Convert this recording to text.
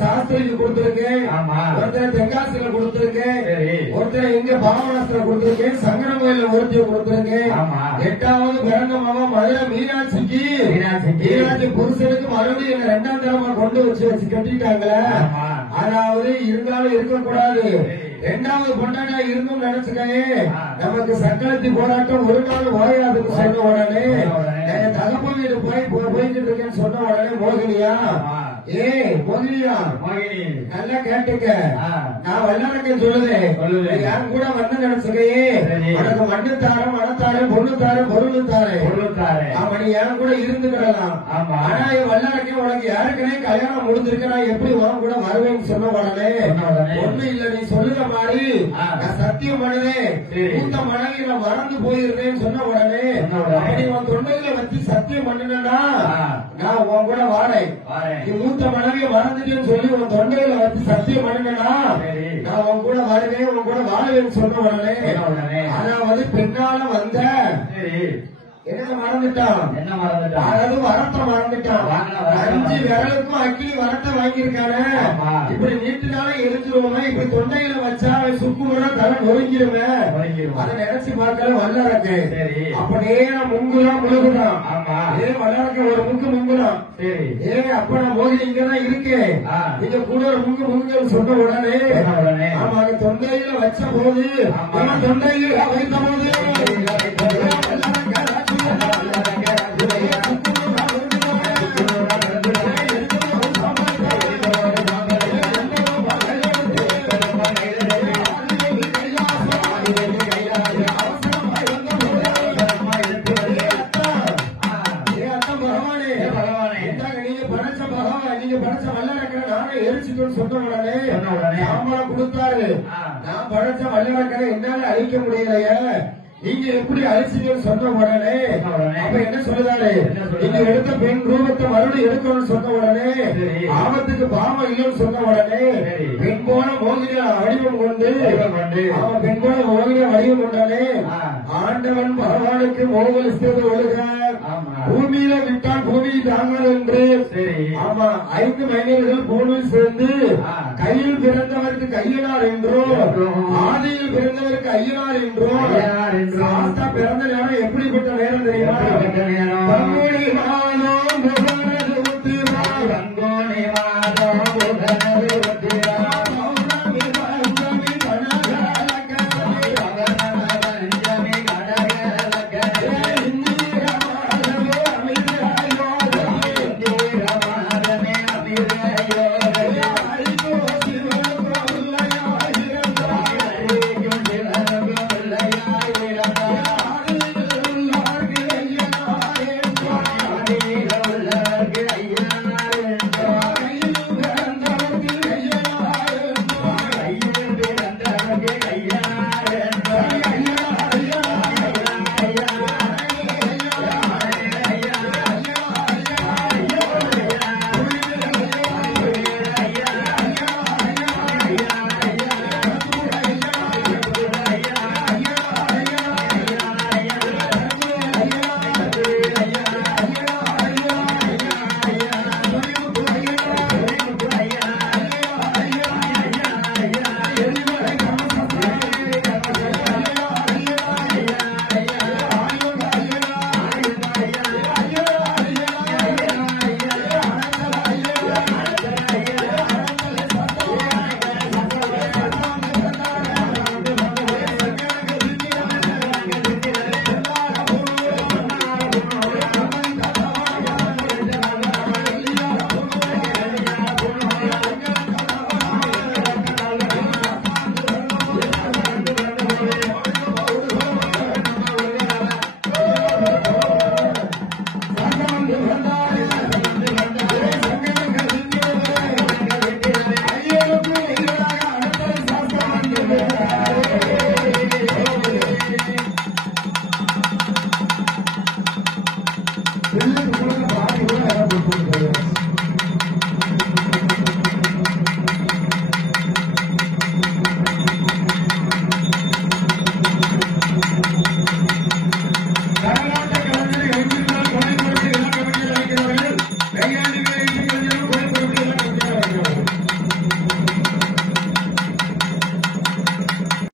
சாஸ்திரிக்கு கொடுத்திருக்கேன், ஒருத்தர் தென்காசியில கொடுத்திருக்கேன், ஒருத்தர் இங்க பாவனத்துல கொடுத்திருக்கேன், சங்கரன் கோயில ஒருத்திய கொடுத்திருக்கேன். 8வது பிறந்த மகன் மதுரை மீனாட்சிக்கு மீனாட்சி புருஷனுக்கு மறுபடியும் 2ஆம் தரமா கொண்டு வச்சு கட்டிட்டாங்களே. அதாவது இருந்தாலும் இருக்கக்கூடாது. 2வது பொண்டாட்டா இருந்தும் நினைச்சுக்கே நமக்கு சக்கரத்தி போராட்டம் ஒரு நாள் ஓயாதுன்னு சொன்ன உடனே தகப்ப வீடு போய்கிட்டு இருக்கேன்னு சொன்ன உடனே மோகினியா மோகினியா நல்லா கேட்டுக்க, நான் வல்லரக்க சொல்லுதேன் யாரும் கூட வந்து நினைச்சுக்கையே உனக்கு மண்ணுத்தாரம் மனத்தாரம் பொண்ணுத்தாரம் பொருளுத்தாரே அவன் யாரும் கூட இருந்துக்கிடலாம். ஆனா வல்லரக்க உனக்கு யாருக்குனே கல்யாணம் முடிஞ்சிருக்க நான் எப்படி உன் கூட வருவேன்னு சொன்ன உடனே ஒண்ணு இல்ல நீ சொல்லுற மாதிரி நான் சத்தியம் பண்ணுதேன் மூத்த மனைவி நான் மறந்து போயிருந்தேன்னு சொன்ன உடனே அப்படி உன் தொண்டையில வச்சு சத்தியம் பண்ணுனா நான் உன் கூட வாரேன். நீ மூத்த மனைவிய மறந்துட்டேன்னு சொல்லி உன் தொண்டையில வச்சு சத்தியம் பண்ணுனா நான் உன் கூட வருவேன் உன் கூட வாழுவேன்னு சொன்ன உடனே அதாவது பின்னால வந்த என்ன மறந்துட்டான், அதாவது வரத்தை மறந்துட்டான். 5 விரலுக்கும் அக்கினி வரத்தை வாங்கியிருக்கானே இப்படி நீட்டுனால எரிஞ்சிருவோமே, இப்படி தொண்டையில வச்சா சுக்குமுறை தலை நொறுங்கிருமே அதை நினைச்சு பார்க்கல வல்லரக்கு. அப்படியே முங்குதான் முழுகுதான் வல்லரக்கு ஒரு முங்கு முங்குதான். அப்ப நான் மோகினி இங்கதான் இருக்கேன் நீங்க கூட ஒரு முங்கு சொன்ன உடனே ஆமா தொண்டையில வச்ச போது தொண்டையில வைத்த போது கொடுத்தாரு. நான் படைச்ச வல்லரக்கரை என்னால அழிக்க முடியலையே நீங்க எப்படி அழிச்சீங்கன்னு சொன்ன உடனே அப்ப என்ன சொல்லுதாரு, நீங்க எடுத்த பெண் ரூபத்தை மறுபடியும் எடுக்கணும்னு சொன்ன உடனே ஆபத்துக்கு பாவம் இல்லைன்னு சொன்ன உடனே பெண் போல மோகினியா வடிவம் கொண்டு அவன் பெண் போல மோகினியா வடிவம் கொண்டானே ஆண்டவன் பகவானுக்கு மோகலித்தது ஒழுகிறார் பூமியில விட்டால் பூமி தாங்கள் என்று. ஆமா 5 மனிதர்கள் பூமியில் சேர்ந்து கையில் பிறந்தவருக்கு கையனார் என்றோ ஆதியில் பிறந்தவருக்கு ஐயனார் என்றோ பிறந்த நேரம் எப்படிப்பட்ட நேரம் தெரியுமா?